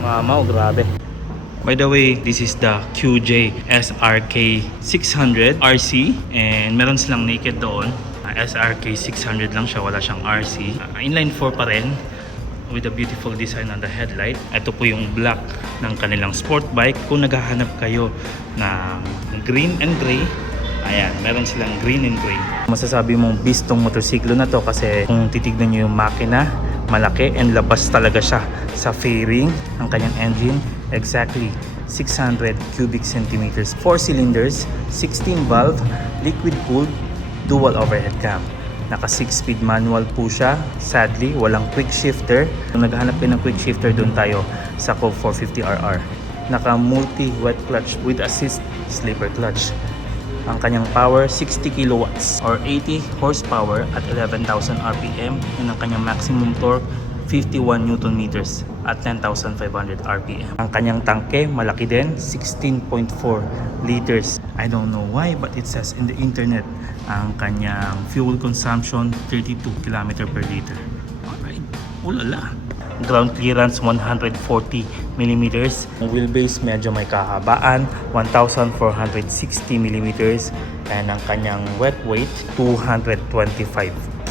Mamaw, grabe. By the way, this is the QJ SRK 600 RC and meron silang naked doon. SRK 600 lang siya, wala siyang RC. Inline 4 pa rin with a beautiful design on the headlight. Ito po yung black ng kanilang sport bike. Kung naghahanap kayo ng green and gray, ayan, meron silang green and gray. Masasabi mong beast tong motorsiklo na to kasi kung titignan nyo yung makina, malaki and labas talaga siya sa fairing ng kanyang engine. Exactly 600 cubic centimeters, 4 cylinders, 16 valve, liquid cooled, dual overhead cam. Naka 6-speed manual po siya. Sadly, walang quick shifter. Kung naghahanap kayo ng quick shifter, doon tayo sa Cove 450RR. Naka multi wet clutch with assist slipper clutch. Ang kanyang power 60 kilowatts or 80 horsepower at 11,000 RPM. Yun ang kanyang maximum torque 51 Newton meters at 10,500 RPM. Ang kanyang tangke malaki din, 16.4 liters. I don't know why but it says in the internet ang kanyang fuel consumption 32 km per liter. Alright, ulala. Ground clearance 140 mm. Wheelbase medyo may kahabaan 1,460 mm and ang kanyang wet weight 225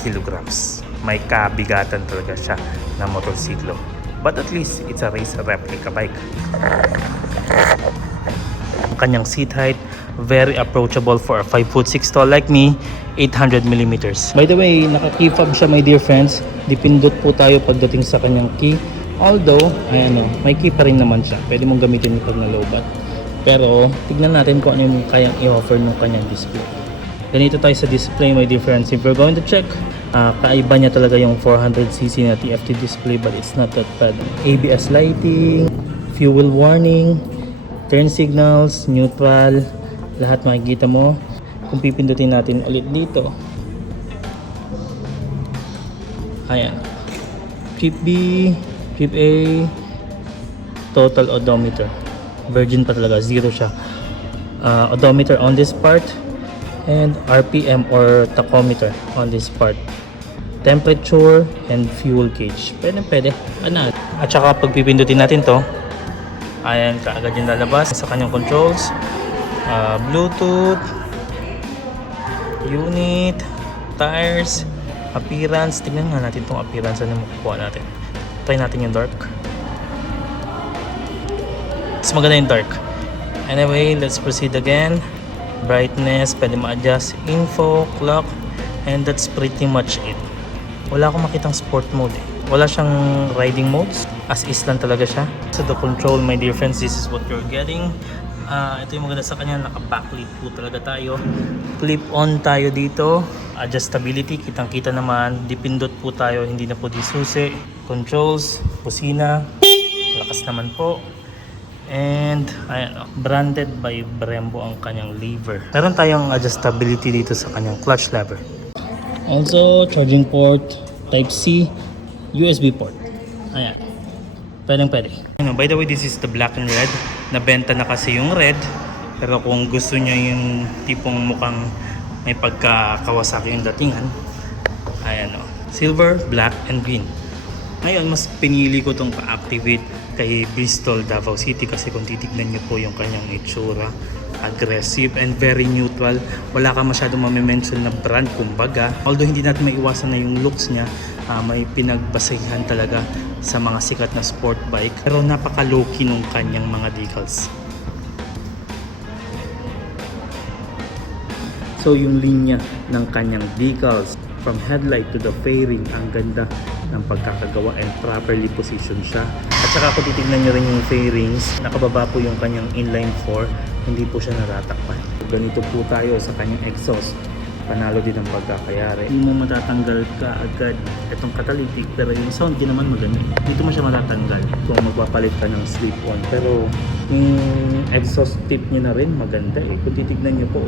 kilograms. May kabigatan talaga siya na motorsiklo. But at least it's a race replica bike. Ang kanyang seat height very approachable for a 5'6" tall like me, 800 mm. By the way, naka-key fob siya my dear friends. Dipindot po tayo pagdating sa kanyang key. Although, ayan o, may key pa rin naman siya. Pwede mong gamitin pag na-lowbat. Pero, tignan natin kung ano yung kayang i-offer ng kanyang display. Ganito tayo sa display my dear friends. If you're going to check, kaiba niya talaga yung 400cc na TFT display but it's not that bad. ABS lighting, fuel warning, turn signals, neutral, lahat makikita mo. Kung pipindutin natin ulit dito, ayan, trip B, trip A, total odometer, virgin pa talaga, zero siya. Odometer on this part and RPM or tachometer on this part, temperature and fuel gauge. Pwede ano. At saka pag pipindutin natin to, ayan, kaagad yung lalabas sa kanyang controls. Bluetooth, unit, tires, appearance. Tingnan nga natin itong appearance. Ano makukuha natin? Try natin yung dark. Mas maganda yung dark. Anyway, let's proceed again. Brightness, pwede ma-adjust. Info, clock, and that's pretty much it. Wala akong makitang sport mode eh. Wala siyang riding modes. As is lang talaga siya. So the control my dear friends, this is what you're getting. Ito yung maganda sa kanya, naka-backlit po talaga tayo. Clip-on tayo dito. Adjustability, kitang-kita naman. Dipindot po tayo, hindi na po disusi. Controls, busina, lakas naman po. And ayan, branded by Brembo ang kanyang lever. Meron tayong adjustability dito sa kanyang clutch lever. Also, charging port, Type-C, USB port. Ayan. Pwede. By the way, this is the black and red. Nabenta na kasi yung red. Pero kung gusto nyo yung tipong mukhang may pagka-Kawasaki yung datingan, ayan o. Silver, black, and green. Ngayon, mas pinili ko itong pa-activate kay Bristol Davao City kasi kung titignan nyo po yung kanyang itsura, aggressive and very neutral. Wala ka masyadong mamimension na brand kumbaga. Although hindi natin maiwasan na yung looks niya, may pinagbasahan talaga sa mga sikat na sport bike. Pero napaka-low-key nung kanyang mga decals. So yung linya ng kanyang decals from headlight to the fairing, ang ganda ng pagkakagawa and properly positioned siya. At saka kung titignan nyo rin yung fairings, nakababa po yung kanyang inline 4, hindi po siya natatakpan. Ganito po tayo sa kanyang exhaust. Panalo din ang pagkakayari. Hindi mo matatanggal ka agad itong catalytic, pero yung sound din naman maganda. Dito mo siya matatanggal kung magpapalit ka ng slip-on. Pero yung exhaust tip niya na rin maganda eh. Kung titignan nyo po,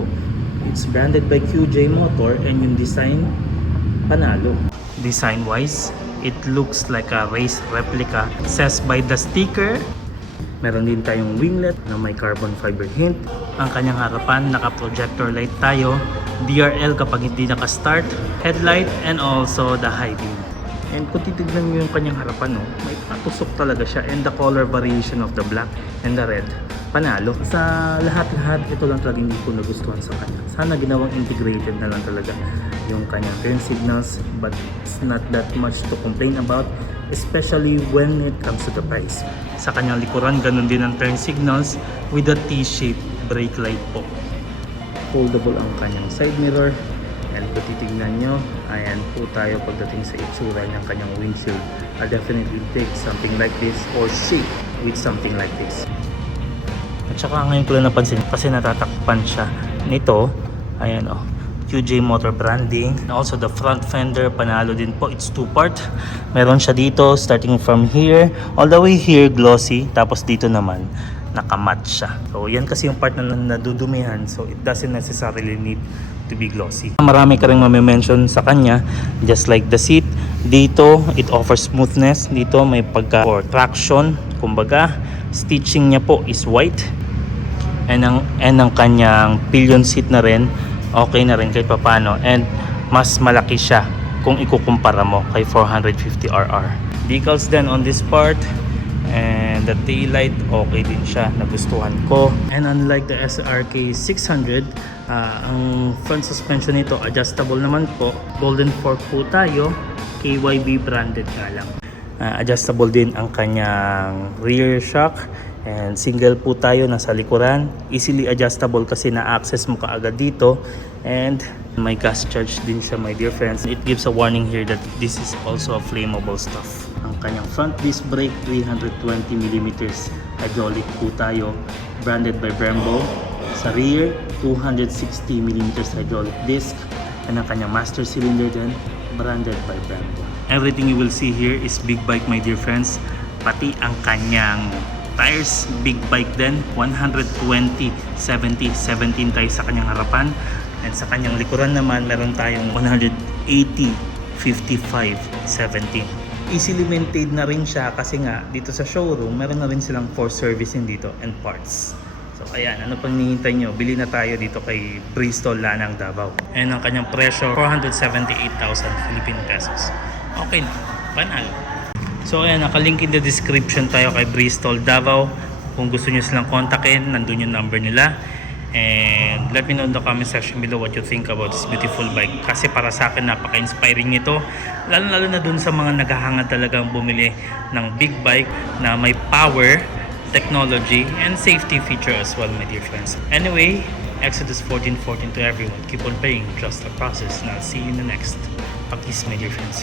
it's branded by QJ Motor and yung design, panalo. Design wise, It looks like a race replica. It says by the sticker. Meron din tayong winglet na may carbon fiber hint. Ang kanyang harapan, naka-projector light tayo. DRL kapag hindi naka-start. Headlight and also the high beam. And kung titignan nyo yung kanyang harapan, no, may patusok talaga siya. And the color variation of the black and the red, panalo. Sa lahat-lahat, ito lang talaga hindi ko nagustuhan sa kanya. Sana ginawang integrated na lang talaga yung kanyang turn signals. But it's not that much to complain about, especially when it comes to the price. Sa kanyang likuran, ganun din ang turn signals with a T-shaped brake light po. Foldable ang kanyang side mirror. And kung titignan nyo, ayan po tayo pagdating sa itsura ng kanyang windshield. I'll definitely take something like this or shape with something like this. At saka ngayon ko lang napansin kasi natatakpan siya nito. Ayan o, QJ Motor branding. And also the front fender, panalo din po. It's two-part. Meron siya dito starting from here all the way here glossy. Tapos dito naman nakamat siya. So yan kasi yung part na nadudumihan. So it doesn't necessarily need to be glossy. Marami ka rin mamimension sa kanya, just like the seat. Dito, it offers smoothness. Dito, may pagka or traction. Kumbaga, stitching niya po is white. And ang kanyang pillion seat na rin, okay na rin kahit papano. And mas malaki siya kung ikukumpara mo kay 450RR. Decals then on this part. And the taillight, okay din siya, nagustuhan ko. And unlike the SRK 600, ang front suspension nito adjustable naman po. Golden fork po tayo, KYB branded nga lang. Adjustable din ang kanyang rear shock. And single po tayo nasa likuran. Easily adjustable kasi na-access mo kaagad dito. And may gas charge din siya, my dear friends. It gives a warning here that this is also a flammable stuff. Ang kanyang front disc brake, 320mm hydraulic po tayo, branded by Brembo. Sa rear, 260mm hydraulic disc. And ang kanyang master cylinder din, branded by Brembo. Everything you will see here is big bike, my dear friends. Pati ang kanyang tires, big bike din, 120/70, 17 tayo sa kanyang harapan. And sa kanyang likuran naman, meron tayong 180/55/17. Easily maintained na rin siya kasi nga dito sa showroom, meron na rin silang for servicing dito and parts. So ayan, ano pang hinihintay nyo? Bili na tayo dito kay Bristol Lanang Davao. And ang kanyang presyo, 478,000 Philippine pesos. Okay na, panalo. So ayan, nakalink in the description tayo kay Bristol Davao. Kung gusto nyo silang kontakin, nandun yung number nila. And let me know in the comment section below what you think about this beautiful bike. Kasi para sa akin, napaka-inspiring nito. Lalo na dun sa mga naghahangad talagang bumili ng big bike na may power, technology, and safety feature as well, my dear friends. Anyway, Exodus 14:14 to everyone. Keep on praying, trust the process, and I'll see you in the next. Peace, my dear friends.